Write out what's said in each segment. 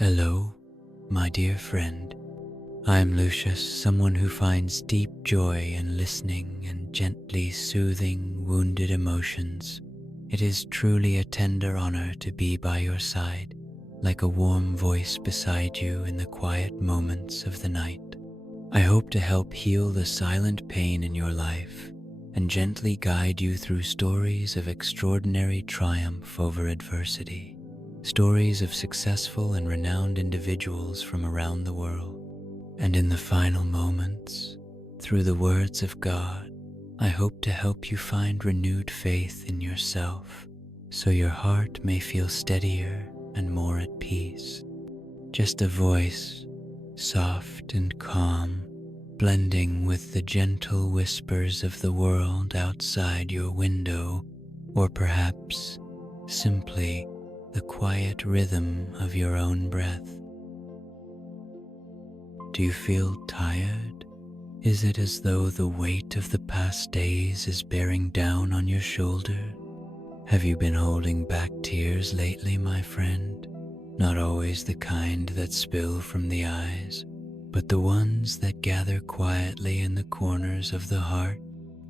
Hello, my dear friend. I'm Lucius, someone who finds deep joy in listening and gently soothing wounded emotions. It is truly a tender honor to be by your side, like a warm voice beside you in the quiet moments of the night. I hope to help heal the silent pain in your life and gently guide you through stories of extraordinary triumph over adversity. Stories of successful and renowned individuals from around the world. And in the final moments, through the words of God, I hope to help you find renewed faith in yourself, so your heart may feel steadier and more at peace. Just a voice, soft and calm, blending with the gentle whispers of the world outside your window, or perhaps simply the quiet rhythm of your own breath. Do you feel tired? Is it as though the weight of the past days is bearing down on your shoulder? Have you been holding back tears lately, my friend? Not always the kind that spill from the eyes, but the ones that gather quietly in the corners of the heart,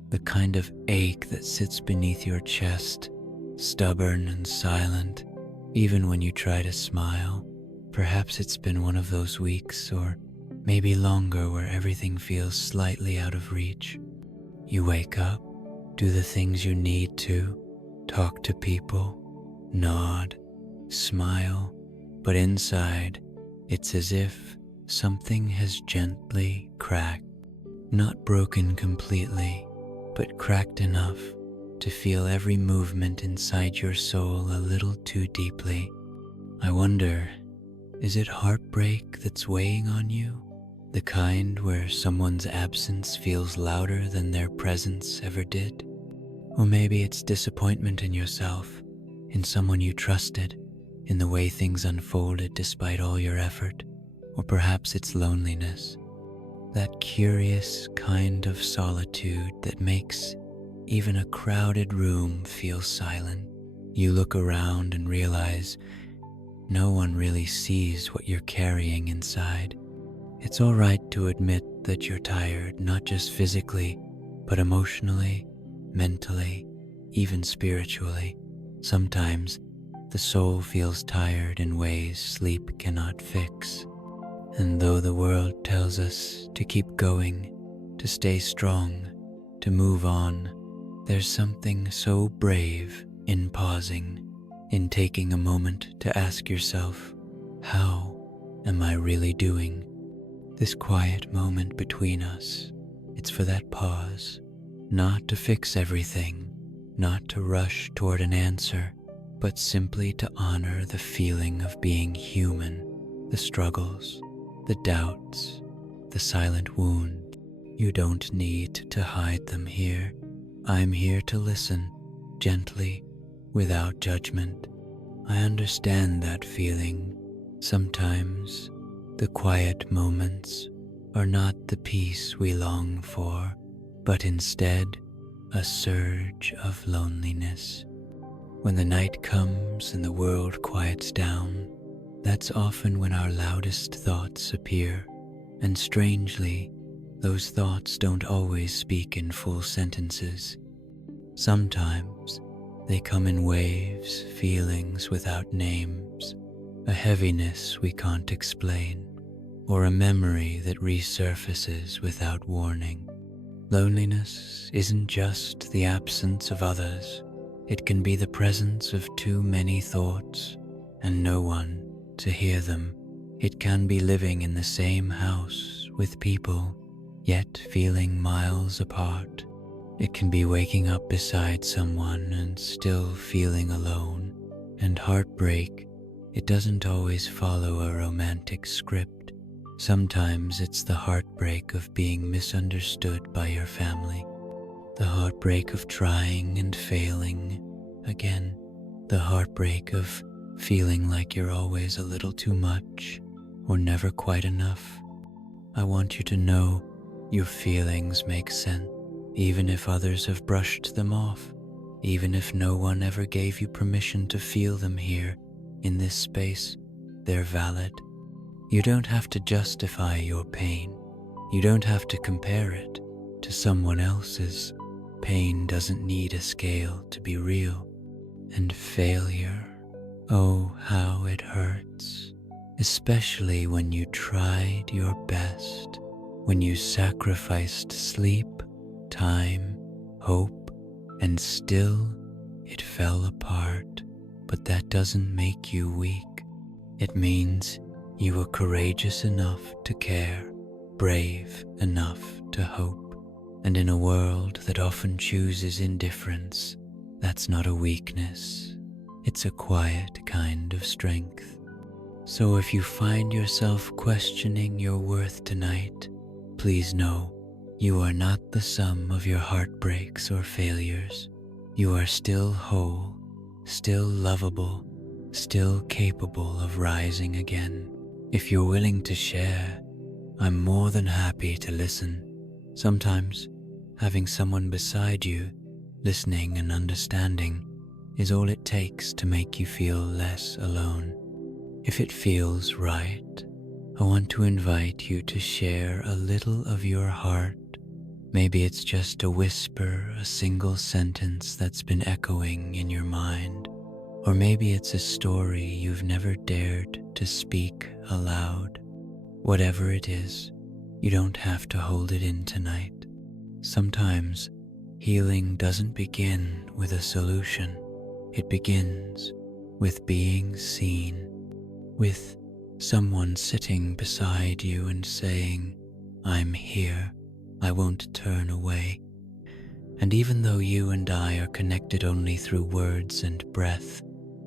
the kind of ache that sits beneath your chest, stubborn and silent, even when you try to smile. Perhaps it's been one of those weeks, or maybe longer, where everything feels slightly out of reach. You wake up, do the things you need to, talk to people, nod, smile, but inside, it's as if something has gently cracked, not broken completely, but cracked enough to feel every movement inside your soul a little too deeply. I wonder, is it heartbreak that's weighing on you? The kind where someone's absence feels louder than their presence ever did? Or maybe it's disappointment in yourself, in someone you trusted, in the way things unfolded despite all your effort. Or perhaps it's loneliness, that curious kind of solitude that makes even a crowded room feel silent. You look around and realize no one really sees what you're carrying inside. It's all right to admit that you're tired, not just physically, but emotionally, mentally, even spiritually. Sometimes the soul feels tired in ways sleep cannot fix. And though the world tells us to keep going, to stay strong, to move on, there's something so brave in pausing, in taking a moment to ask yourself, how am I really doing? This quiet moment between us, it's for that pause, not to fix everything, not to rush toward an answer, but simply to honor the feeling of being human, the struggles, the doubts, the silent wound. You don't need to hide them here. I'm here to listen, gently, without judgment. I understand that feeling. Sometimes the quiet moments are not the peace we long for, but instead a surge of loneliness. When the night comes and the world quiets down, that's often when our loudest thoughts appear, and strangely, those thoughts don't always speak in full sentences. Sometimes they come in waves, feelings without names, a heaviness we can't explain, or a memory that resurfaces without warning. Loneliness isn't just the absence of others. It can be the presence of too many thoughts and no one to hear them. It can be living in the same house with people, yet feeling miles apart. It can be waking up beside someone and still feeling alone. And heartbreak, it doesn't always follow a romantic script. Sometimes it's the heartbreak of being misunderstood by your family, the heartbreak of trying and failing again, the heartbreak of feeling like you're always a little too much or never quite enough. I want you to know your feelings make sense, even if others have brushed them off, even if no one ever gave you permission to feel them here in this space. they're valid. You don't have to justify your pain. You don't have to compare it to someone else's. Pain doesn't need a scale to be real. And failure, oh, how it hurts. Especially when you tried your best, when you sacrificed sleep, time, hope, and still it fell apart. But that doesn't make you weak. It means you were courageous enough to care, brave enough to hope. And in a world that often chooses indifference, that's not a weakness. It's a quiet kind of strength. So if you find yourself questioning your worth tonight, please know you are not the sum of your heartbreaks or failures. You are still whole, still lovable, still capable of rising again. If you're willing to share, I'm more than happy to listen. Sometimes, having someone beside you, listening and understanding, is all it takes to make you feel less alone. If it feels right, I want to invite you to share a little of your heart. Maybe it's just a whisper, a single sentence that's been echoing in your mind. Or maybe it's a story you've never dared to speak aloud. Whatever it is, you don't have to hold it in tonight. Sometimes healing doesn't begin with a solution. It begins with being seen, with someone sitting beside you and saying, "I'm here, I won't turn away." And even though you and I are connected only through words and breath,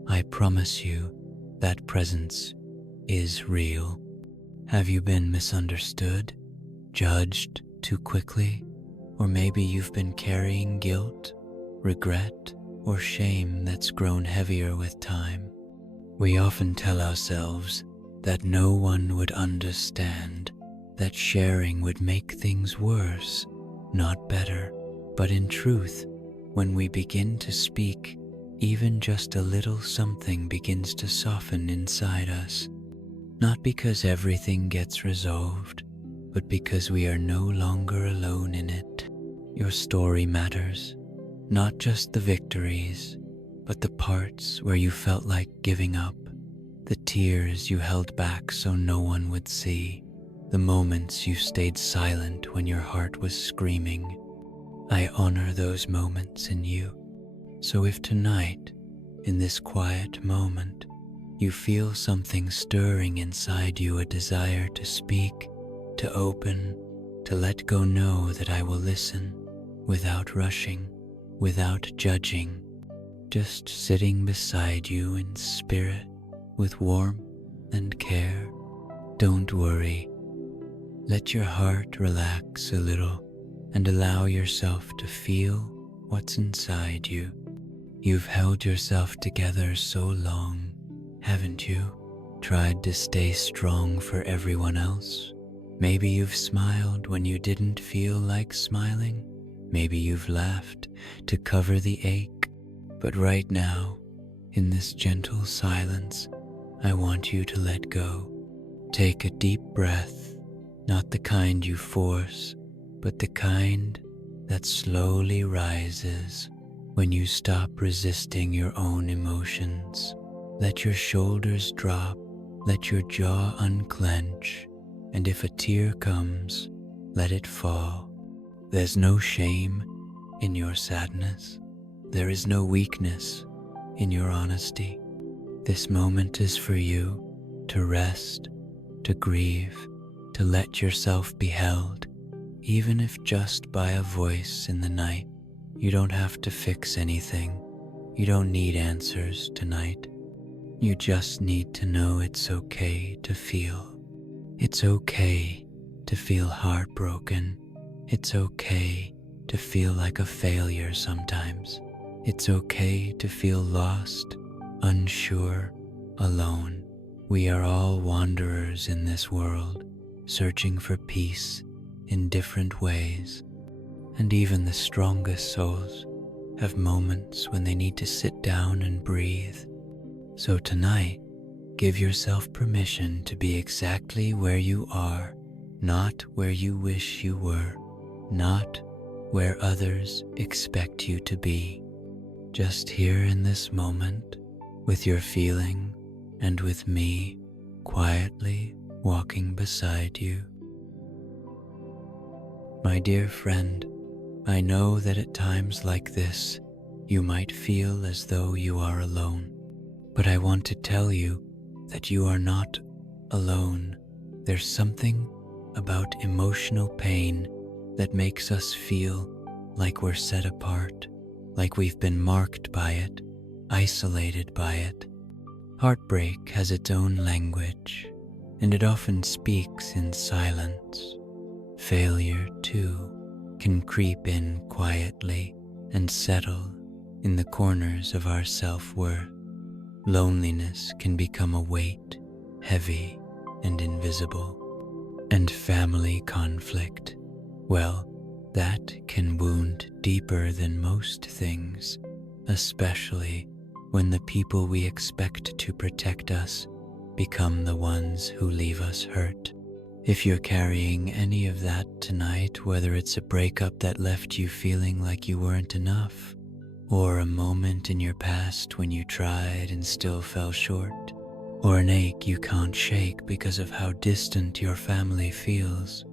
I promise you that presence is real. Have you been misunderstood, judged too quickly? Or maybe you've been carrying guilt, regret, or shame that's grown heavier with time. We often tell ourselves that no one would understand, that sharing would make things worse, not better. But in truth, when we begin to speak, even just a little something begins to soften inside us. Not because everything gets resolved, but because we are no longer alone in it. Your story matters, not just the victories, but the parts where you felt like giving up, the tears you held back so no one would see, the moments you stayed silent when your heart was screaming. I honor those moments in you. So if tonight, in this quiet moment, you feel something stirring inside you, a desire to speak, to open, to let go, know that I will listen without rushing, without judging, just sitting beside you in spirit with warmth and care. Don't worry. Let your heart relax a little and allow yourself to feel what's inside you. You've held yourself together so long, haven't you? Tried to stay strong for everyone else. Maybe you've smiled when you didn't feel like smiling. Maybe you've laughed to cover the ache. But right now, in this gentle silence, I want you to let go. Take a deep breath, not the kind you force, but the kind that slowly rises when you stop resisting your own emotions. Let your shoulders drop, let your jaw unclench, and if a tear comes, let it fall. There's no shame in your sadness. There is no weakness in your honesty. This moment is for you to rest, to grieve, to let yourself be held, even if just by a voice in the night. You don't have to fix anything. You don't need answers tonight. You just need to know it's okay to feel. It's okay to feel heartbroken. It's okay to feel like a failure sometimes. It's okay to feel lost, unsure, alone. We are all wanderers in this world, searching for peace in different ways. And even the strongest souls have moments when they need to sit down and breathe. So tonight, Give yourself permission to be exactly where you are, not where you wish you were, not where others expect you to be. Just here in this moment, with your feeling and with me quietly walking beside you. My dear friend, I know that at times like this, you might feel as though you are alone, but I want to tell you that you are not alone. There's something about emotional pain that makes us feel like we're set apart, like we've been marked by it, isolated by it. Heartbreak has its own language, and it often speaks in silence. Failure, too, can creep in quietly and settle in the corners of our self-worth. Loneliness can become a weight, heavy and invisible. And family conflict, well, that can wound deeper than most things, especially when the people we expect to protect us become the ones who leave us hurt. If you're carrying any of that tonight, whether it's a breakup that left you feeling like you weren't enough, or a moment in your past when you tried and still fell short, or an ache you can't shake because of how distant your family feels,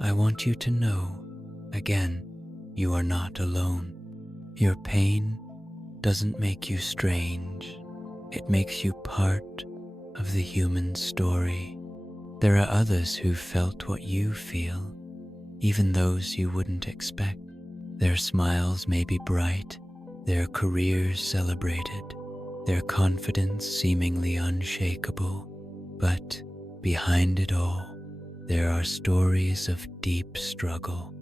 I want you to know, again, you are not alone. Your pain doesn't make you strange. It makes you part of the human story. There are others who've felt what you feel, even those you wouldn't expect. Their smiles may be bright, their careers celebrated, their confidence seemingly unshakable, but behind it all, there are stories of deep struggle.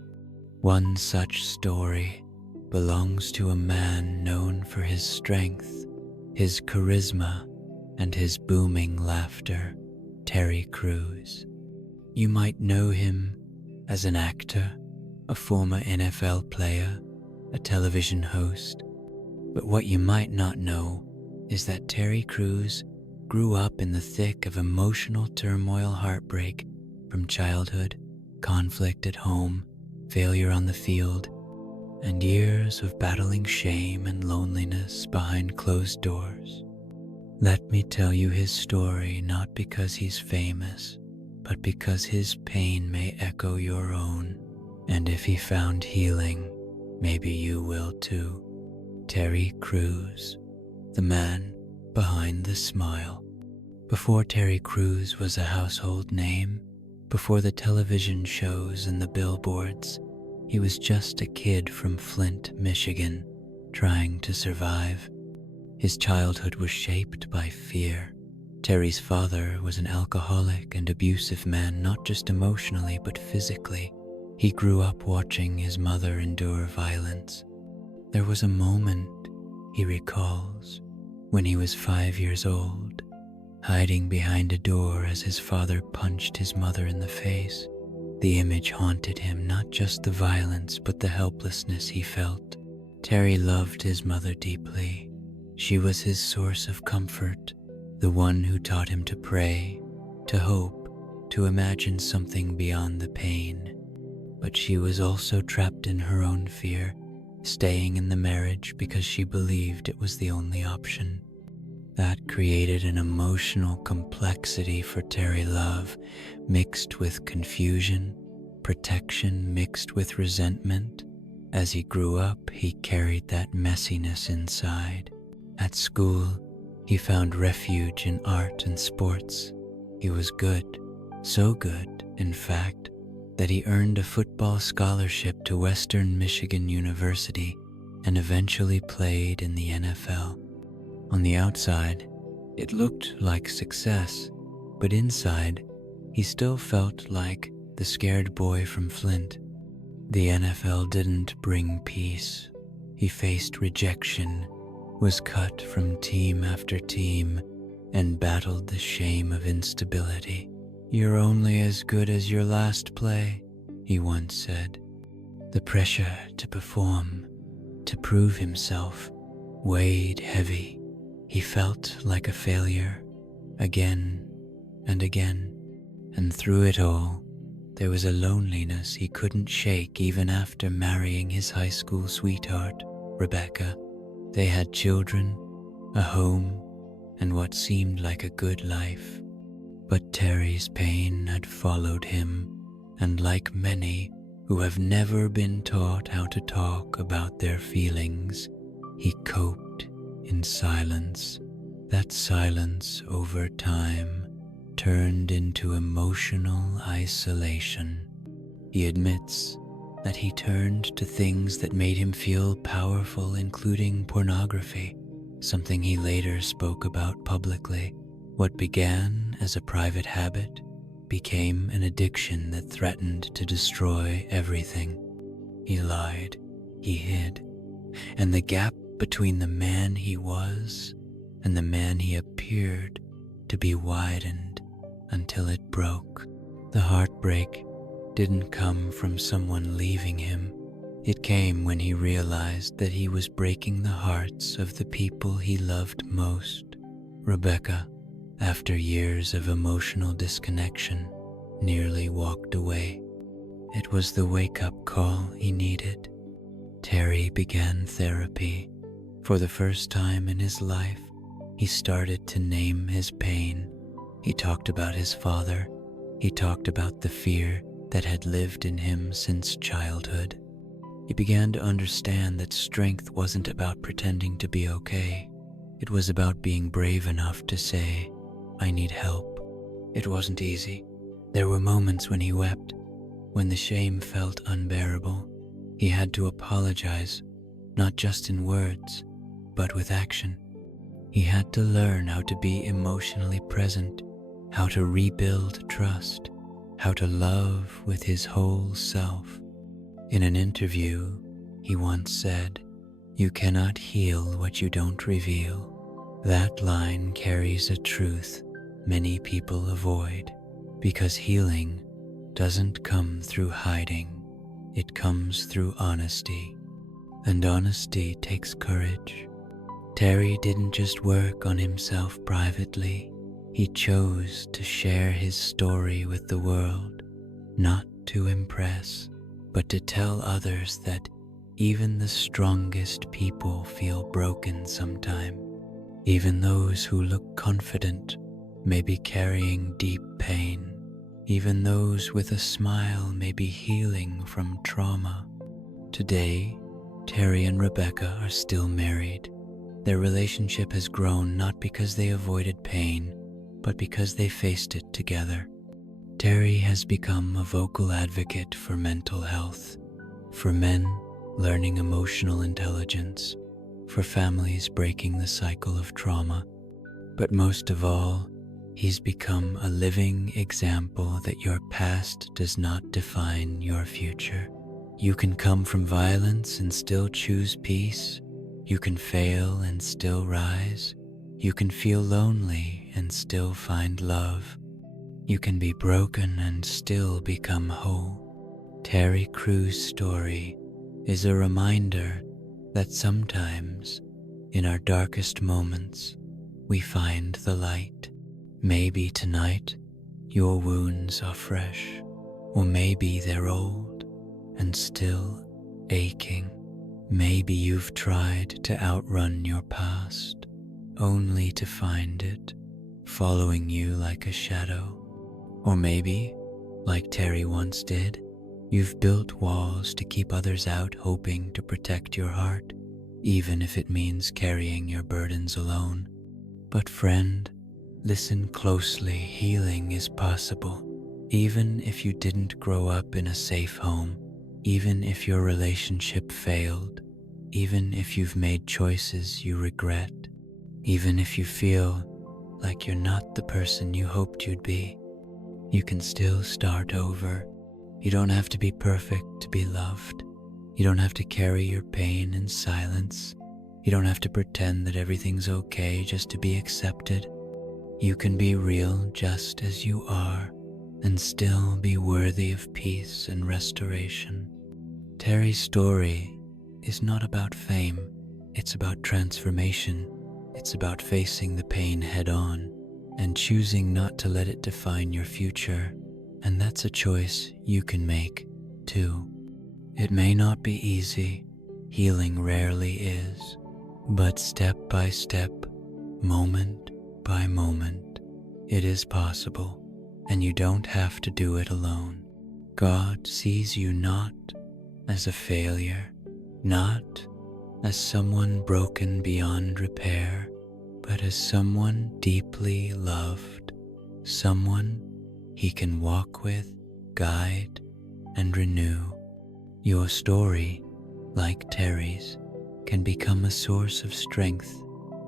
One such story belongs to a man known for his strength, his charisma, and his booming laughter, Terry Crews. You might know him as an actor, a former NFL player, a television host, but what you might not know is that Terry Crews grew up in the thick of emotional turmoil, heartbreak from childhood, conflict at home, failure on the field, and years of battling shame and loneliness behind closed doors. Let me tell you his story, not because he's famous, but because his pain may echo your own, and if he found healing, maybe you will too. Terry Crews, the man behind the smile. Before Terry Crews was a household name, before the television shows and the billboards, he was just a kid from Flint, Michigan, trying to survive. His childhood was shaped by fear. Terry's father was an alcoholic and abusive man, not just emotionally but physically. He grew up watching his mother endure violence. There was a moment, he recalls, when he was 5 years old, hiding behind a door as his father punched his mother in the face. The image haunted him, not just the violence but the helplessness he felt. Terry loved his mother deeply. She was his source of comfort, the one who taught him to pray, to hope, to imagine something beyond the pain. But she was also trapped in her own fear, staying in the marriage because she believed it was the only option. That created an emotional complexity for Terry Love, mixed with confusion, protection mixed with resentment. As he grew up, he carried that messiness inside. At school, he found refuge in art and sports. He was good, so good, in fact, that he earned a football scholarship to Western Michigan University and eventually played in the NFL. On the outside, it looked like success, but inside, he still felt like the scared boy from Flint. The NFL didn't bring peace. He faced rejection, was cut from team after team, and battled the shame of instability. "You're only as good as your last play," he once said. The pressure to perform, to prove himself, weighed heavy. He felt like a failure, again and again, and through it all, there was a loneliness he couldn't shake even after marrying his high school sweetheart, Rebecca. They had children, a home, and what seemed like a good life. But Terry's pain had followed him, and like many who have never been taught how to talk about their feelings, he coped in silence. That silence over time turned into emotional isolation. He admits that he turned to things that made him feel powerful, including pornography, something he later spoke about publicly. What began as a private habit became an addiction that threatened to destroy everything. He lied, he hid, and the gap between the man he was and the man he appeared to be widened until it broke. The heartbreak didn't come from someone leaving him. It came when he realized that he was breaking the hearts of the people he loved most. Rebecca, after years of emotional disconnection, nearly walked away. It was the wake-up call he needed. Terry began therapy. For the first time in his life, he started to name his pain. He talked about his father. He talked about the fear that had lived in him since childhood. He began to understand that strength wasn't about pretending to be okay. It was about being brave enough to say, "I need help." It wasn't easy. There were moments when he wept, when the shame felt unbearable. He had to apologize, not just in words, but with action. He had to learn how to be emotionally present, how to rebuild trust, how to love with his whole self. In an interview, he once said, "You cannot heal what you don't reveal." That line carries a truth many people avoid, because healing doesn't come through hiding. It comes through honesty, and honesty takes courage. Terry didn't just work on himself privately. He chose to share his story with the world, not to impress, but to tell others that even the strongest people feel broken sometime. Even those who look confident may be carrying deep pain. Even those with a smile may be healing from trauma. Today, Terry and Rebecca are still married. Their relationship has grown not because they avoided pain, but because they faced it together. Terry has become a vocal advocate for mental health, for men learning emotional intelligence, for families breaking the cycle of trauma. But most of all, he's become a living example that your past does not define your future. You can come from violence and still choose peace. You can fail and still rise. You can feel lonely and still find love. You can be broken and still become whole. Terry Crew's story is a reminder that sometimes, in our darkest moments, we find the light. Maybe tonight, your wounds are fresh, or maybe they're old and still aching. Maybe you've tried to outrun your past, only to find it following you like a shadow. Or maybe, like Terry once did, you've built walls to keep others out, hoping to protect your heart, even if it means carrying your burdens alone. But friend, listen closely. Healing is possible, even if you didn't grow up in a safe home, even if your relationship failed, even if you've made choices you regret, even if you feel like you're not the person you hoped you'd be. You can still start over. You don't have to be perfect to be loved. You don't have to carry your pain in silence. You don't have to pretend that everything's okay just to be accepted. You can be real just as you are and still be worthy of peace and restoration. Terry's story is not about fame. It's about transformation. It's about facing the pain head on. and choosing not to let it define your future, and that's a choice you can make too. It may not be easy, healing rarely is, but step by step, moment by moment, it is possible, and you don't have to do it alone. God sees you not as a failure, not as someone broken beyond repair, but as someone deeply loved, someone He can walk with, guide, and renew. Your story, like Terry's, can become a source of strength,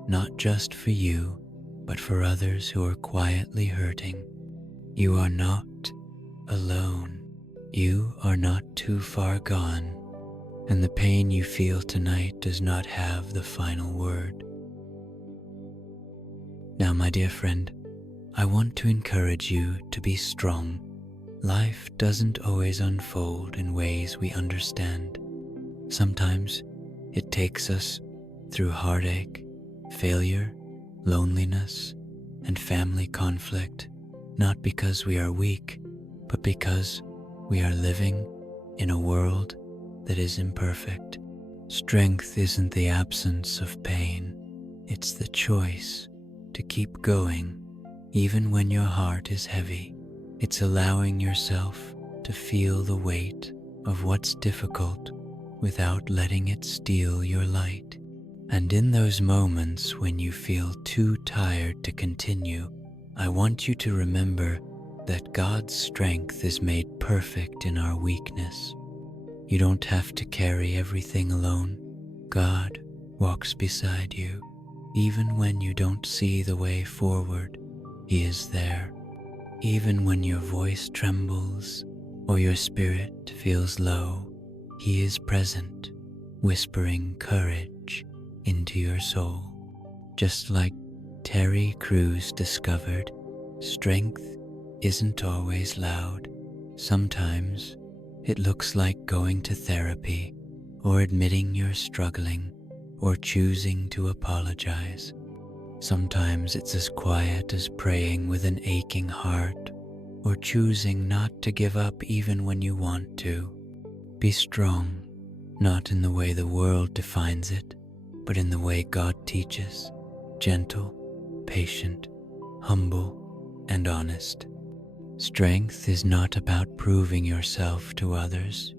not just for you, but for others who are quietly hurting. You are not alone. You are not too far gone, and the pain you feel tonight does not have the final word. Now, my dear friend, I want to encourage you to be strong. Life doesn't always unfold in ways we understand. Sometimes it takes us through heartache, failure, loneliness, and family conflict, not because we are weak, but because we are living in a world that is imperfect. Strength isn't the absence of pain, it's the choice to keep going even when your heart is heavy. It's allowing yourself to feel the weight of what's difficult without letting it steal your light. And in those moments when you feel too tired to continue, I want you to remember that God's strength is made perfect in our weakness. You don't have to carry everything alone. God walks beside you. Even when you don't see the way forward, He is there. Even when your voice trembles or your spirit feels low, He is present, whispering courage into your soul. Just like Terry Crews discovered, strength isn't always loud. Sometimes it looks like going to therapy, or admitting you're struggling, or choosing to apologize. Sometimes it's as quiet as praying with an aching heart, or choosing not to give up even when you want to. Be strong, not in the way the world defines it, but in the way God teaches, gentle, patient, humble, and honest. Strength is not about proving yourself to others.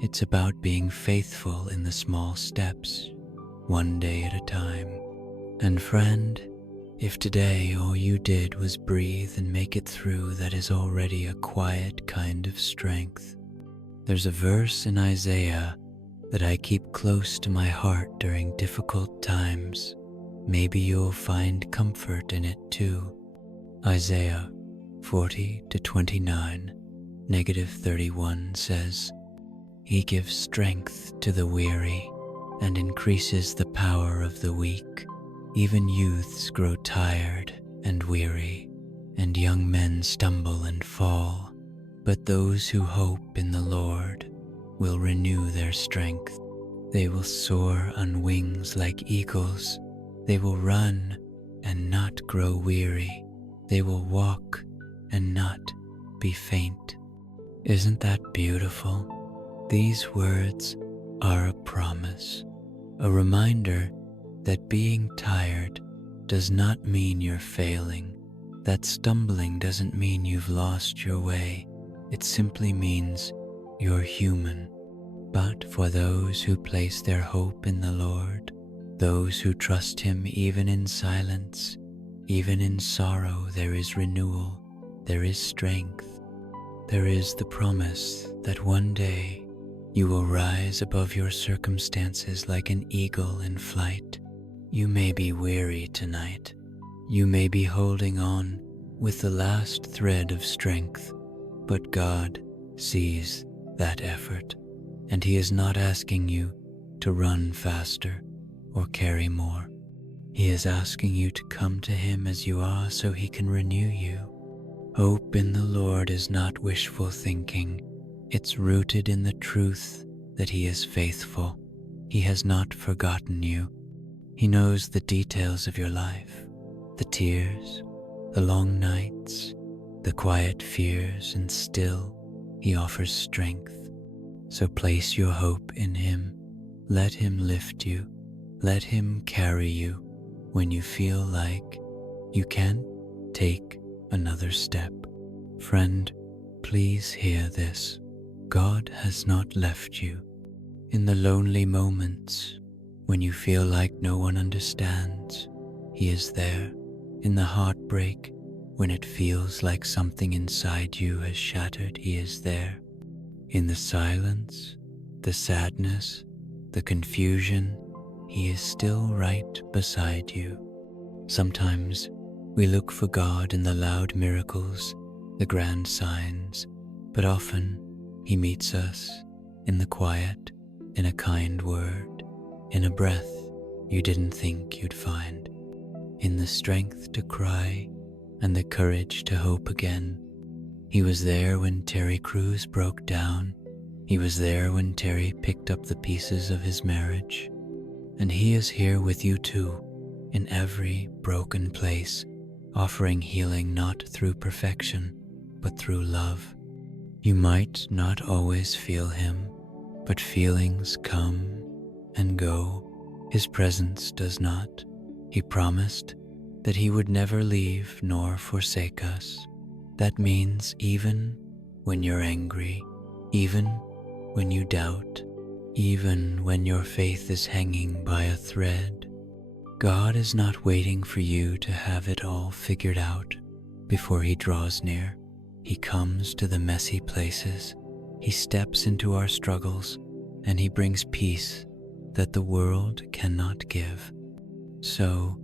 It's about being faithful in the small steps, one day at a time. And friend, if today all you did was breathe and make it through, that is already a quiet kind of strength. There's a verse in Isaiah that I keep close to my heart during difficult times. Maybe you'll find comfort in it too. Isaiah 40-29, -31 says, He gives strength to the weary and increases the power of the weak. Even youths grow tired and weary, and young men stumble and fall. But those who hope in the Lord will renew their strength. They will soar on wings like eagles. They will run and not grow weary. They will walk and not be faint. Isn't that beautiful? These words are a promise, a reminder that being tired does not mean you're failing, that stumbling doesn't mean you've lost your way. It simply means you're human. But for those who place their hope in the Lord, those who trust Him even in silence, even in sorrow, there is renewal, there is strength. There is the promise that one day you will rise above your circumstances like an eagle in flight. You may be weary tonight. You may be holding on with the last thread of strength, but God sees that effort, and He is not asking you to run faster or carry more. He is asking you to come to Him as you are so He can renew you. Hope in the Lord is not wishful thinking. It's rooted in the truth that He is faithful. He has not forgotten you. He knows the details of your life, the tears, the long nights, the quiet fears, and still He offers strength. So place your hope in Him. Let Him lift you. Let Him carry you when you feel like you can't take another step. Friend, please hear this. God has not left you. In the lonely moments when you feel like no one understands, He is there. In the heartbreak, when it feels like something inside you has shattered, He is there. In the silence, the sadness, the confusion, He is still right beside you. Sometimes we look for God in the loud miracles, the grand signs, but often He meets us in the quiet, in a kind word, in a breath you didn't think you'd find, in the strength to cry and the courage to hope again. He was there when Terry Crews broke down. He was there when Terry picked up the pieces of his marriage. And He is here with you too, in every broken place, offering healing not through perfection, but through love. You might not always feel Him, but feelings come and go. His presence does not. He promised that He would never leave nor forsake us. That means even when you're angry, even when you doubt, even when your faith is hanging by a thread, God is not waiting for you to have it all figured out before He draws near. He comes to the messy places. He steps into our struggles, and He brings peace that the world cannot give. So,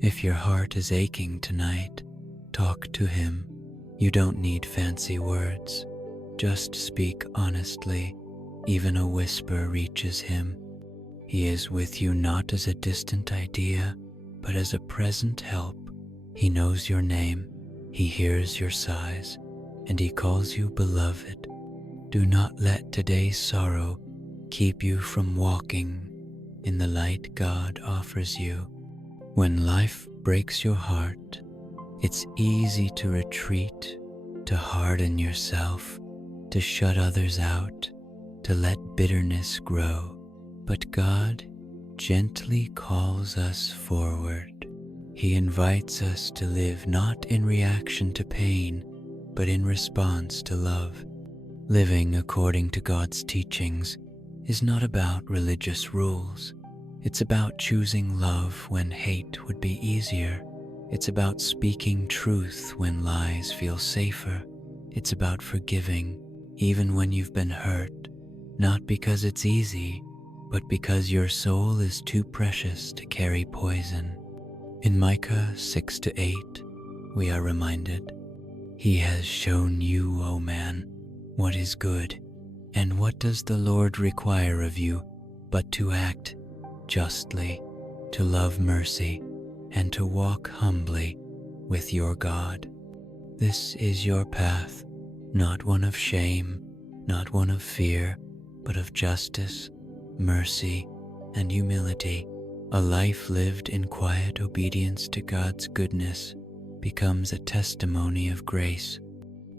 if your heart is aching tonight, talk to Him. You don't need fancy words. Just speak honestly. Even a whisper reaches Him. He is with you not as a distant idea, but as a present help. He knows your name. He hears your sighs, and He calls you beloved. Do not let today's sorrow keep you from walking in the light God offers you. When life breaks your heart, it's easy to retreat, to harden yourself, to shut others out, to let bitterness grow. But God gently calls us forward. He invites us to live not in reaction to pain, but in response to love. Living according to God's teachings is not about religious rules. It's about choosing love when hate would be easier. It's about speaking truth when lies feel safer. It's about forgiving even when you've been hurt, not because it's easy, but because your soul is too precious to carry poison. In Micah 6-8, we are reminded, He has shown you, O man, what is good, and what does the Lord require of you but to act justly, to love mercy, and to walk humbly with your God. This is your path, not one of shame, not one of fear, but of justice, mercy, and humility. A life lived in quiet obedience to God's goodness becomes a testimony of grace.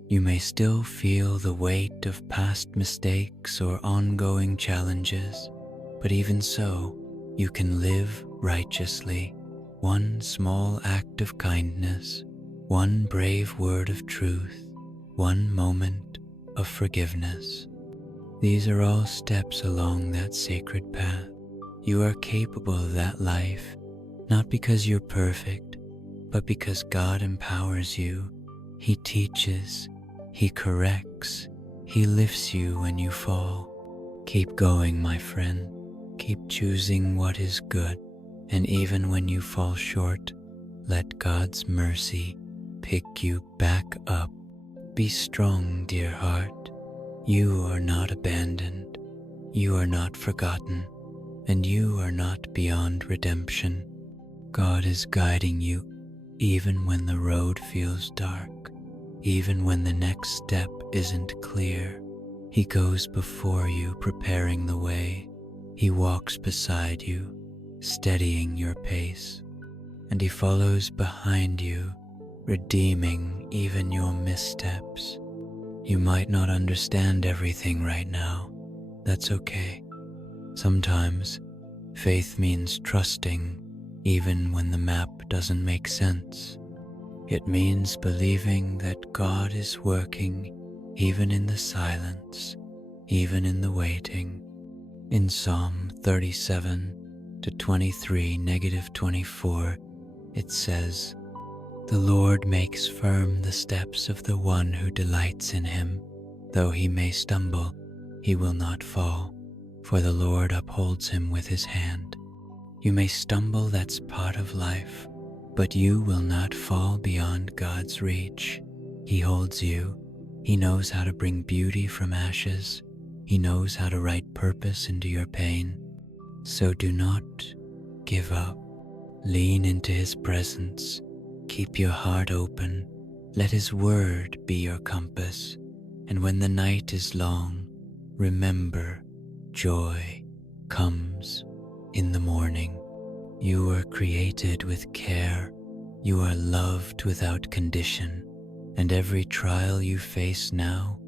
You may still feel the weight of past mistakes or ongoing challenges, but even so, you can live righteously. One small act of kindness, one brave word of truth, one moment of forgiveness. These are all steps along that sacred path. You are capable of that life, not because you're perfect, but because God empowers you. He teaches, He corrects, He lifts you when you fall. Keep going, my friend. Keep choosing what is good, and even when you fall short, let God's mercy pick you back up. Be strong, dear heart. You are not abandoned. You are not forgotten, and you are not beyond redemption. God is guiding you even when the road feels dark, even when the next step isn't clear. He goes before you, preparing the way. He walks beside you, steadying your pace, and He follows behind you, redeeming even your missteps. You might not understand everything right now. That's okay. Sometimes faith means trusting even when the map doesn't make sense. It means believing that God is working even in the silence, even in the waiting. In Psalm 37 to 23, -24, it says, "The Lord makes firm the steps of the one who delights in him. Though he may stumble, he will not fall, for the Lord upholds him with his hand." You may stumble, that's part of life, but you will not fall beyond God's reach. He holds you. He knows how to bring beauty from ashes. He knows how to write purpose into your pain. So do not give up. Lean into his presence. Keep your heart open. Let his word be your compass. And when the night is long, remember, joy comes in the morning. You were created with care. You are loved without condition. And every trial you face now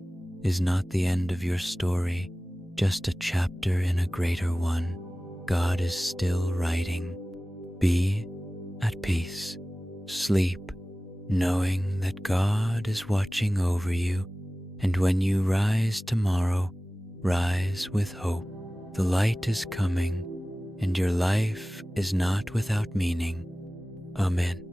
is not the end of your story, just a chapter in a greater one. God is still writing. Be at peace. Sleep, knowing that God is watching over you. And when you rise tomorrow, rise with hope. The light is coming, and your life is not without meaning. Amen.